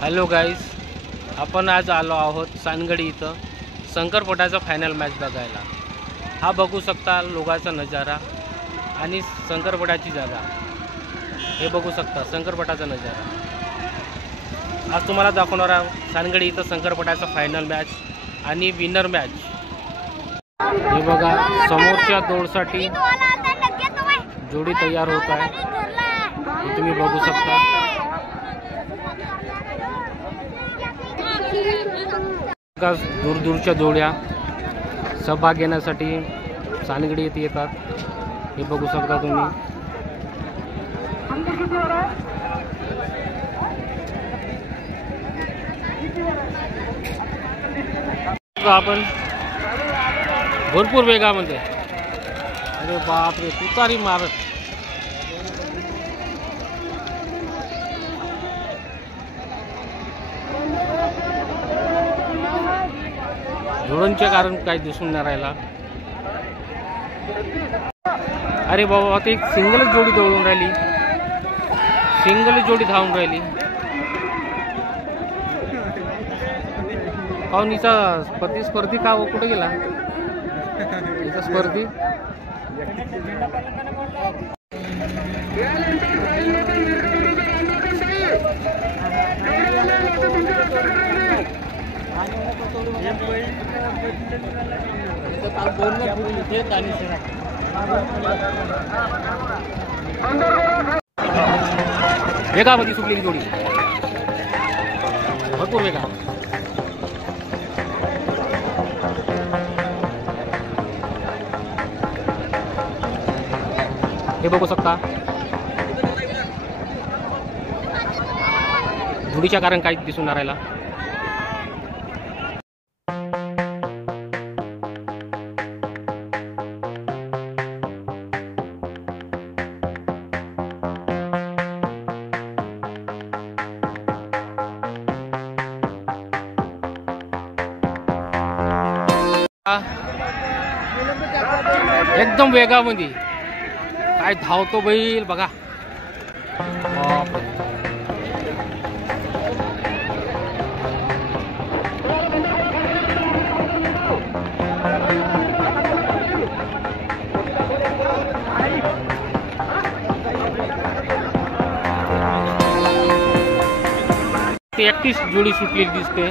Hello guys, आपण आज आलो आहोत सानगडी इथं शंकरपटाचा फायनल मॅच बघायला। हा बघू शकता लोगाचा नजारा आणि शंकरपटाची जागा। हे बघू शकता शंकरपटाचा नजारा। आज तुम्हाला दाखवणार आहे सानगडी इथं शंकरपटाचा फायनल मॅच आणि विनर मॅच। हे बघा समोरच्या दौडसाठी जोडी तयार होत आहे, हे तुम्ही बघू शकता। दूरदूरच्या जोड्या सहभाग घेण्यासाठी सानगडी येथे येतात, हे बघू शकता तुम्ही। आपण भरपूर वेगामध्ये, अरे बापरे, तुतारी मारत जोड्यांचे कारण काही दिसून नाही राहिला। अरे बाबा, ते एक सिंगलच जोडी दौडून राहिली, सिंगल जोडी धावून राहिली। काहून हिचा प्रतिस्पर्धी का कुठे गेला? हिचा स्पर्धी वेगामध्ये सुटलेली जोडी, भरपूर वेगा। हे बघू शकता जोडीच्या कारण काही दिसून नाही राहिला। एकदम वेगामध्ये काय धावतो बैल बघा। ते एकटीच जोडी सुटलेली दिसते,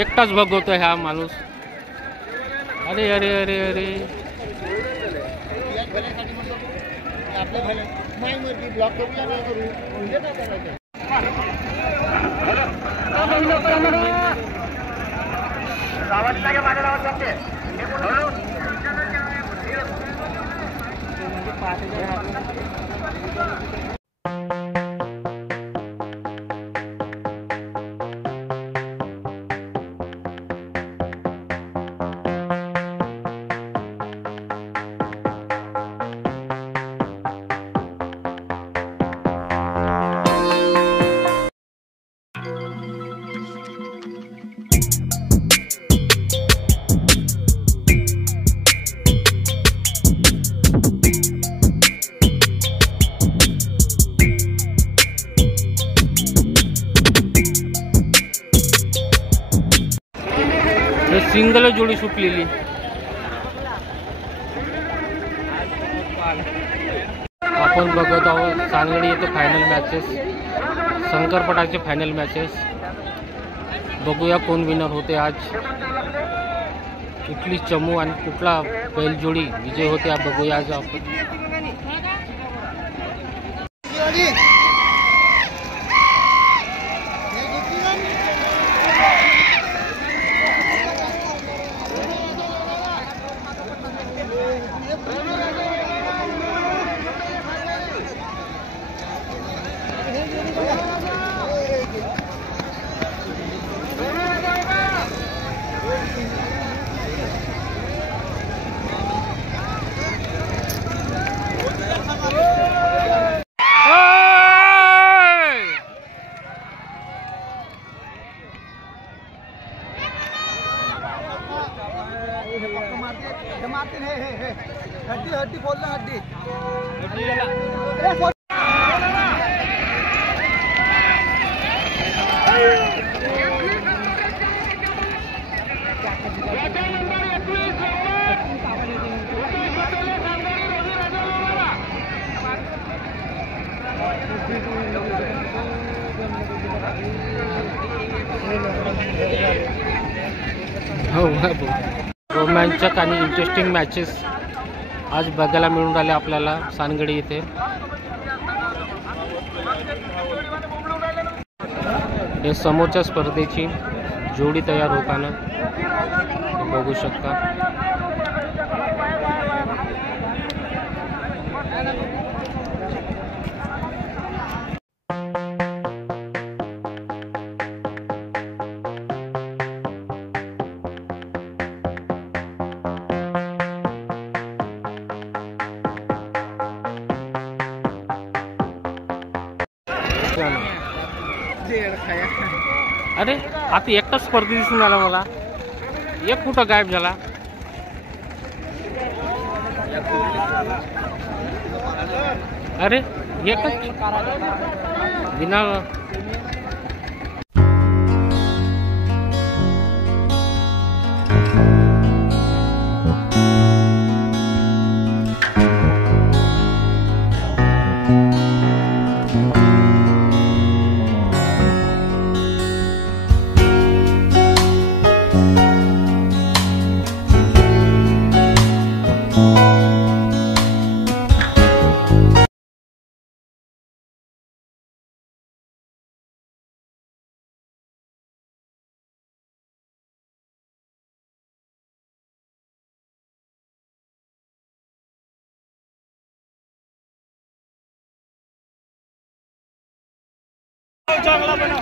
एकटाच बघतोय हा माणूस। अरे अरे अरे अरे, सिंगल जोडी सुटलेली। आपण बघत आहोत सानगडी येथे फायनल मॅचेस, शंकरपटाचे फायनल मॅचेस। बघूया कोण विनर होते आज, कुठली चमू आणि कुठला बैलजोडी विजय होते बघूया आज आपण। हो रोमांचक आणि इंटरेस्टिंग मॅचेस आज बघायला मिळून राहिले आपल्याला सानगडी इथे। हे समोरच्या स्पर्धेची जोडी तयार होताना बघू शकता। अरे आता एकटाच स्पर्धी दिसून आला मला, एक कुठं गायब झाला। अरे एकच बिना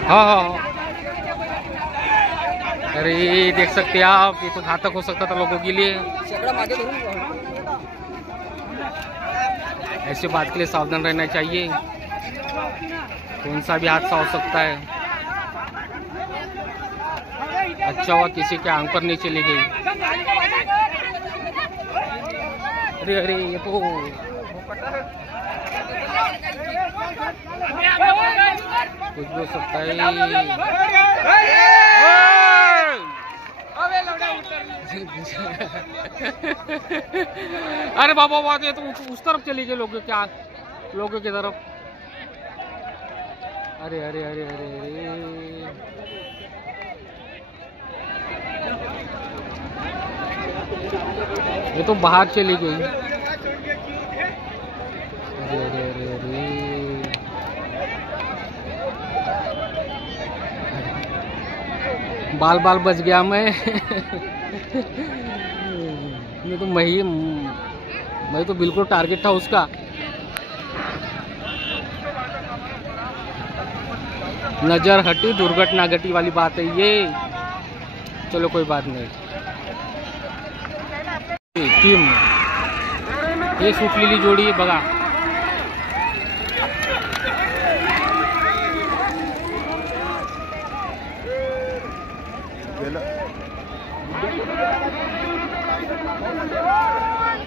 हाँ। अरे देख सकते हैं आप, ये तो घातक हो सकता था लोगों के लिए। ऐसी बात के लिए सावधान रहना चाहिए, कौन सा भी हादसा हो सकता है। अच्छा हुआ किसी के आंख पर नहीं चली गई। अरे अरे ये तो कुछ भी हो सकता है। अरे बाबा बात ये तो उस तरफ चली गई, लोगों की तरफ। अरे अरे अरे अरे अरे ये तो बाहर चली गई। अरे अरे अरे अरे बाल बाल बच गया मैं। मैं तो बिल्कुल टारगेट था उसका। नजर हटी दुर्घटना घटी वाली बात है ये। चलो कोई बात नहीं। टीम ये सुटलेली जोडी बघा।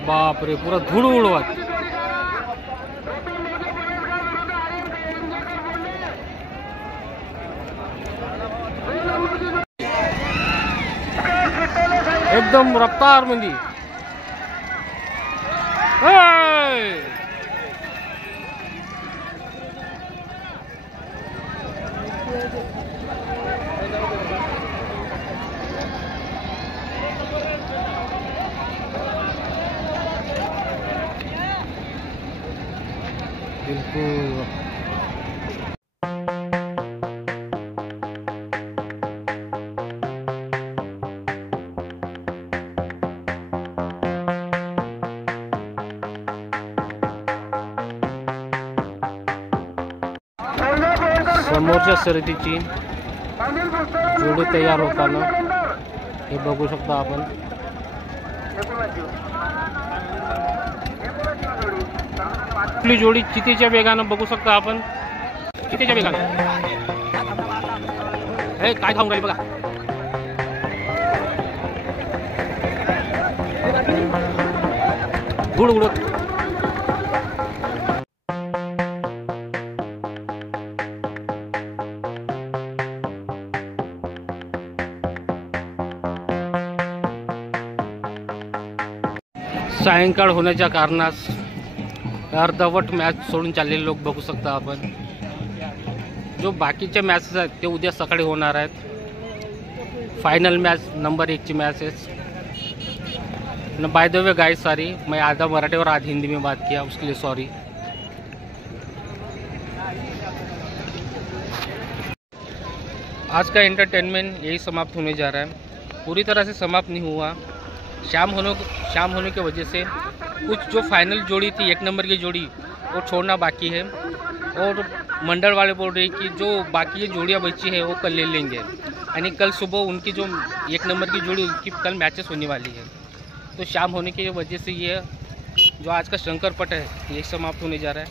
बाप रे पूरा धूळ उडवत। एकदम रफ्तार मध्ये बिल्कुल। समोरच्या शर्यतीची जोडी तयार होताना हे बघू शकता आपण। आपली जोडी चितेच्या वेगानं बघू शकता आपण, चितेच्या वेगानं। हे काय खाऊन राहील बघा। धूळ उडत। सायंकाळ होण्याच्या कारणास अर्धवट मॅच सोडून चाललेले लोक बघू शकता आपण। जो बाकीचे मॅचेस आहेत ते उद्या सकाळी होणार आहेत। फाइनल मैच नंबर 1 की मैच है। By the way guys sorry, मैं आधा मराठी और आधा हिंदी में बात किया, उसके लिए सॉरी। आज का एंटरटेनमेंट यही समाप्त होने जा रहा है, पूरी तरह से समाप्त नहीं हुआ। शाम होने की वजह से कुछ जो फाइनल जोड़ी थी 1 नंबर की जोड़ी वो छोड़ना बाकी है, और मंडल वाले बोल रहे हैं कि जो बाकी ये जोड़ियाँ बची है वो कल ले लेंगे, यानी कल सुबह उनकी जो 1 नंबर की जोड़ी उनकी कल मैचेस होने वाली है। तो शाम होने की वजह से ये जो आज का शंकर पट है ये समाप्त होने जा रहा है।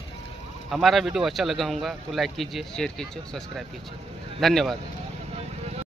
हमारा वीडियो अच्छा लगा होगा तो लाइक कीजिए, शेयर कीजिए, सब्सक्राइब कीजिए। धन्यवाद।